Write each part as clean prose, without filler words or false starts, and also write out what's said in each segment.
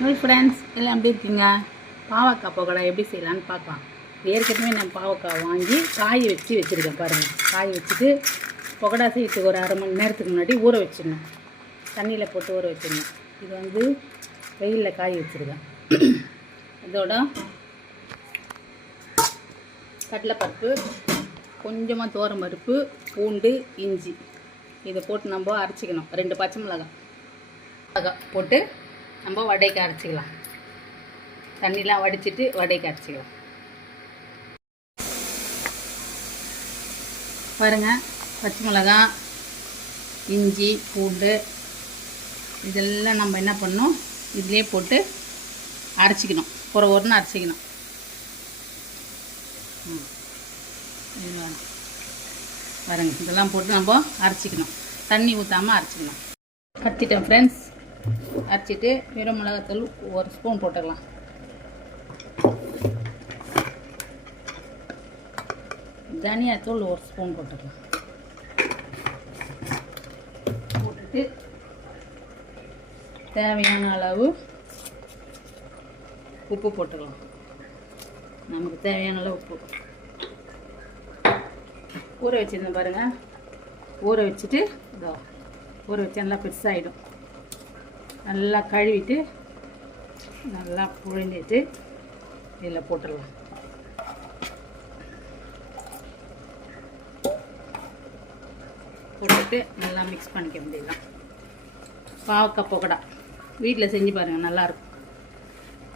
Hi friends, எல்லாம் எப்படி இருக்கீங்க? பாவக்காய் பக்கோடா எப்படி செய்யலான்னு பார்க்கலாம். ஏற்கனவே நான் பாவக்காய் வாங்கி காய வச்சுருக்கேன் பாருங்கள். காய வச்சுட்டு பக்கோடா செய்யறதுக்கு ஒரு அரை மணி நேரத்துக்கு முன்னாடி ஊற வச்சிடணும். தண்ணியில் போட்டு ஊற வச்சிடணும். இது வெயிலில் காய வச்சுருக்கேன். இதோட கடலைப்பருப்பு, கொஞ்சமாக துவரம் பருப்பு, பூண்டு, இஞ்சி இதை போட்டு நம்ம அரைச்சிக்கணும். 2 பச்சை மிளகாய் போட்டு நம்ம வடைக்கு அரைச்சிக்கலாம். தண்ணிலாம் வடிச்சிட்டு வடைக்கு அரைச்சிக்கலாம். பாருங்கள், பச்சை மிளகாய், இஞ்சி, பூண்டு இதெல்லாம் நம்ம என்ன பண்ணணும், இதிலே போட்டு அரைச்சிக்கணும். ஒரு அரைச்சிக்கணும். இது வேணும் பாருங்கள், இதெல்லாம் போட்டு நம்ம அரைச்சிக்கணும். தண்ணி ஊற்றாமல் அரைச்சிக்கணும். அரைச்சிட்டேன் ஃப்ரெண்ட்ஸ். அரைச்சிட்டு வெறும் மிளகாத்தூள் 1 ஸ்பூன் போட்டுக்கலாம். தனியாத்தூள் 1 ஸ்பூன் போட்டுக்கலாம். போட்டுட்டு தேவையான அளவு உப்பு போட்டுக்கலாம். நமக்கு தேவையான அளவு உப்பு ஊற வச்சுருந்தேன் பாருங்கள். ஊற வச்சுட்டு ஊற வச்சு நல்லா பெருசாகிடும். நல்லா கழுவிட்டு நல்லா புழிஞ்சிட்டு இதில் போட்டுடலாம். போட்டுட்டு நல்லா மிக்ஸ் பண்ணிக்க முடியலாம். பாவக்காய் பக்கோடா வீட்டில் செஞ்சு பாருங்கள், நல்லாயிருக்கும்.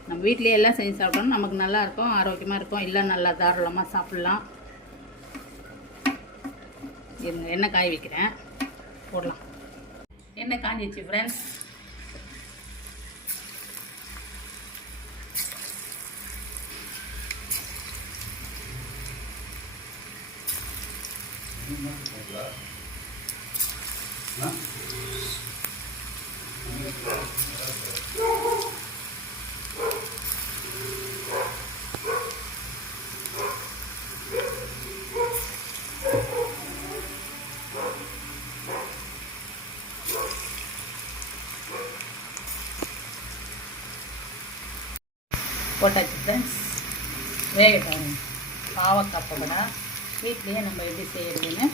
நம்ம வீட்டிலே எல்லாம் செஞ்சு சாப்பிட்டோம்னா நமக்கு நல்லாயிருக்கும், ஆரோக்கியமாக இருக்கும். இல்லை நல்லா தாராளமாக சாப்பிட்லாம். எண்ணெய் காய வைக்கிறேன், போடலாம். எண்ணெய் காஞ்சிச்சு ஃப்ரெண்ட்ஸ். போட்டாச்சு ஃப்ரெண்ட்ஸ். வேகட்டும். பாவக்காய் பக்கோடா வீட்லேயே நம்ம எப்படி செய்யறதுன்னு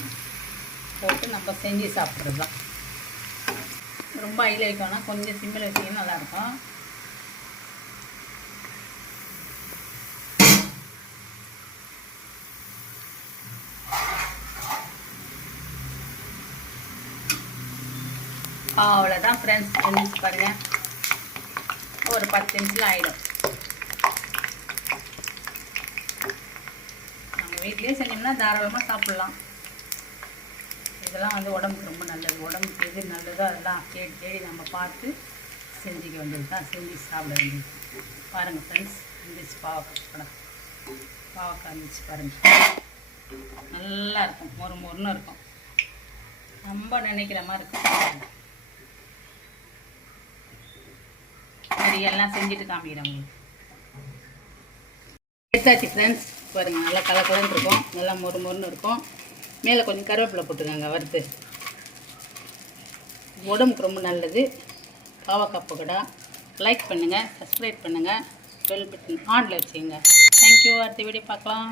போட்டு நம்ம செஞ்சு சாப்பிட்றது தான். ரொம்ப ஹையில் வைக்கணும்னா கொஞ்சம் சிம்மில் வச்சிங்கன்னா நல்லாயிருக்கும். அவ்வளோதான் ஃப்ரெண்ட்ஸ். செஞ்சு பாருங்கள், ஒரு 10 நிமிஷத்தில் ஆகிடும். வீட்லேயே செஞ்சோம்னா தாராளமாக சாப்பிட்லாம். இதெல்லாம் உடம்புக்கு ரொம்ப நல்லது. உடம்புக்கு எது நல்லதோ அதெல்லாம் தேடி நம்ம பார்த்து செஞ்சுக்க வேண்டியது தான், செஞ்சு சாப்பிட வேண்டியது. பாருங்கள் ஃப்ரெண்ட்ஸ், இருந்துச்சு பாவக்காய் இருந்துச்சு பாருங்கள். நல்லா இருக்கும், மொறுன்னு இருக்கும். ரொம்ப நினைக்கிற மாதிரி இருக்கும். சரி, எல்லாம் செஞ்சுட்டு காமிக்கிறேன் உங்களுக்கு. எடுத்தாச்சு ஃப்ரெண்ட்ஸ். பாருங்கள், நல்லா கலக்கலன்னு இருக்கும், நல்லா மொறுன்னு இருக்கும். மேலே கொஞ்சம் கருவேப்பிலை போட்டுருக்காங்க வறுத்து. உடம்புக்கு ரொம்ப நல்லது பாவக்காய் பக்கோடா. லைக் பண்ணுங்கள், சப்ஸ்கிரைப் பண்ணுங்கள், பெல் பட்டன் ஆனில் வச்சுக்கோங்க. தேங்க்யூ. அடுத்த வீடியோ பார்க்கலாம்.